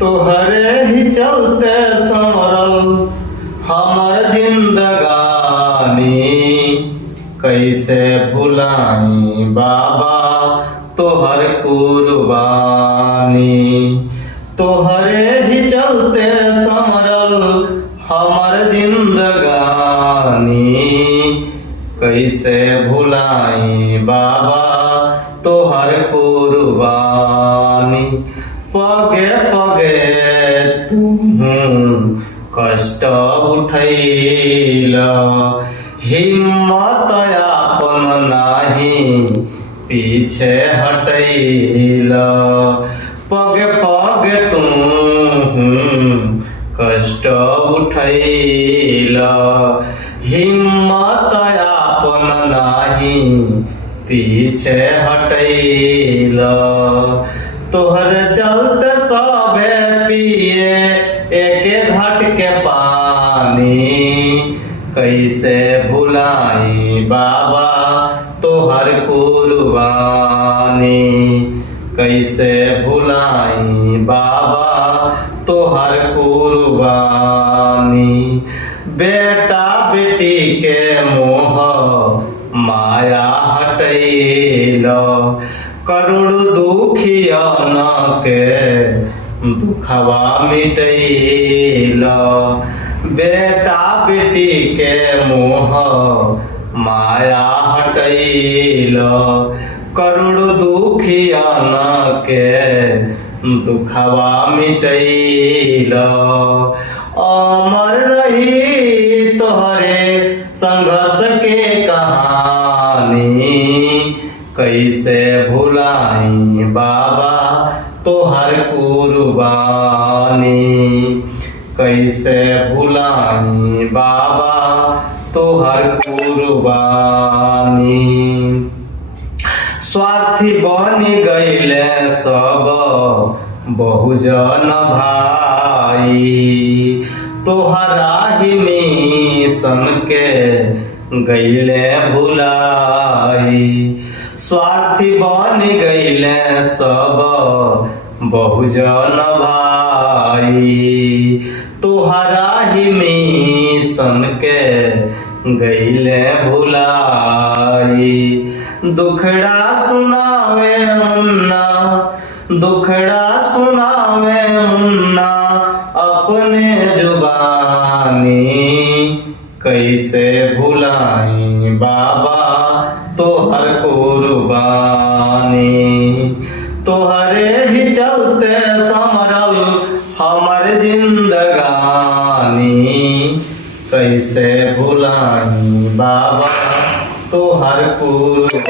तोहरे ही चलते संवरल हमर जिंदगानी, कैसे भुलाई बाबा तोहर कुर्बानी। तोहरे ही चलते संवरल हमर जिंदगानी, कैसे भुलाई बाबा तोहर कुर्बानी। पगे पगे तुम कष्ट उठैला, हिम्मत आपन नाही पीछे हटैला। पगे पगे तुम कष्ट उठैला, हिम्मत आपन नाही पीछे हटैला। तोहर चलते सबे पिए एके घाट के पानी, कैसे भुलाई बाबा तोहर कुर्बानी। कैसे भुलाई बाबा तोहर कुर्बानी। बेटा बेटी के मोह माया हटैला, करोड़ दुखियन के दुखवा मिटैला। बेटा बेटी के मोह माया हटैला, करोड़ दुखियन के दुखवा मिटैला। अमर रही तोहरे संघर्ष के कहानी, कैसे भुलाई बाबा तोहर कुर्बानी। कैसे भुलाई बाबा तोहर कुर्बानी। स्वार्थी बनी गईले सब बहुजन भाई, तोहरा ही मिशन के गईले भुलाई। स्वार्थी बन गईले सब बहुजन भाई, तोहरा ही मिशन के गईले भुलाई। दुखड़ा सुनावे मुन्ना, दुखड़ा सुनावे मुन्ना अपने जुबानी, कैसे भुलाई बाबा तोहर कुर्बानी। तोहरे ही चलते संवरल हमर जिंदगानी, कैसे भुलाई बाबा तोहर कुर्बानी।